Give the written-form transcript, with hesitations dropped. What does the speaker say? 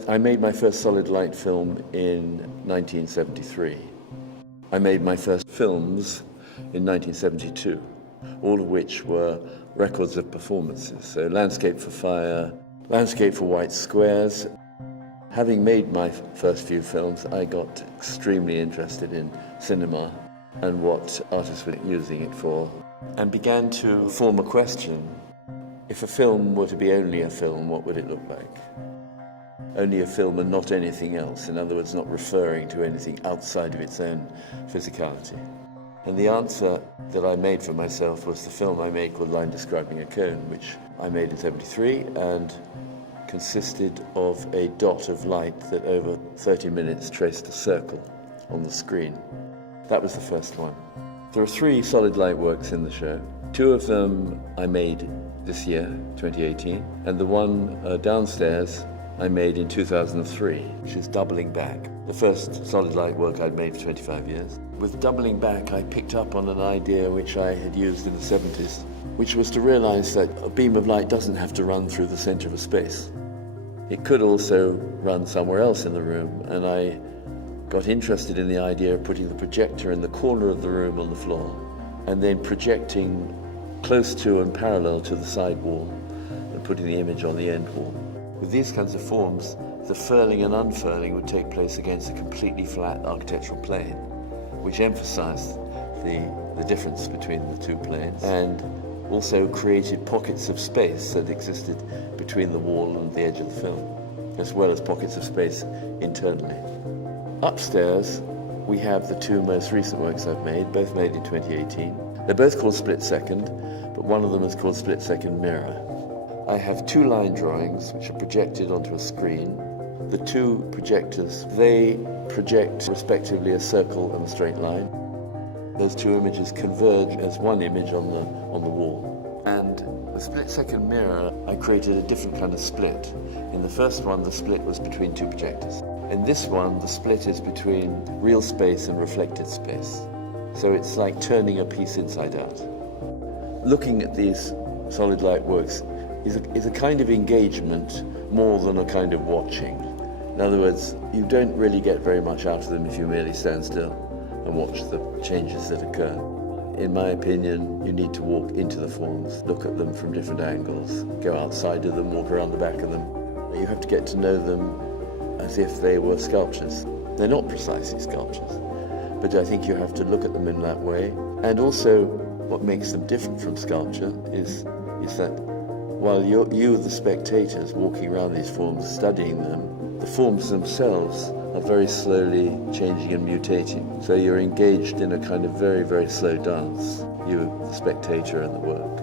I made my first solid light film in 1973. I made my first films in 1972, all of which were records of performances. So Landscape for Fire, Landscape for White Squares. Having made my first few films, I got extremely interested in cinema and what artists were using it for, and began to form a question. If a film were to be only a film, what would it look like? Only a film and not anything else. In other words, not referring to anything outside of its own physicality. And the answer that I made for myself was the film I made called Line Describing a Cone, which I made in '73 and consisted of a dot of light that over 30 minutes traced a circle on the screen. That was the first one. There are 3 solid light works in the show. 2 of them I made this year, 2018, and the one downstairs I made in 2003, which is Doubling Back, the first solid light work I'd made for 25 years. With Doubling Back, I picked up on an idea which I had used in the 70s, which was to realize that a beam of light doesn't have to run through the center of a space. It could also run somewhere else in the room, and I got interested in the idea of putting the projector in the corner of the room on the floor, and then projecting close to and parallel to the side wall, and putting the image on the end wall. With these kinds of forms, the furling and unfurling would take place against a completely flat architectural plane, which emphasized the difference between the 2 planes, and also created pockets of space that existed between the wall and the edge of the film, as well as pockets of space internally. Upstairs, we have the 2 most recent works I've made, both made in 2018. They're both called Split Second, but one of them is called Split Second Mirror. I have 2 line drawings which are projected onto a screen. The 2 projectors, they project respectively a circle and a straight line. Those 2 images converge as one image on the wall. And the Split Second Mirror, I created a different kind of split. In the first one, the split was between 2 projectors. In this one, the split is between real space and reflected space. So it's like turning a piece inside out. Looking at these solid light works is a kind of engagement more than a kind of watching. In other words, you don't really get very much out of them if you merely stand still and watch the changes that occur. In my opinion, you need to walk into the forms, look at them from different angles, go outside of them, walk around the back of them. You have to get to know them as if they were sculptures. They're not precisely sculptures, but I think you have to look at them in that way. And also, what makes them different from sculpture is that while you, the spectators, walking around these forms, studying them, the forms themselves are very slowly changing and mutating. So you're engaged in a kind of very, very slow dance, you, the spectator, and the work.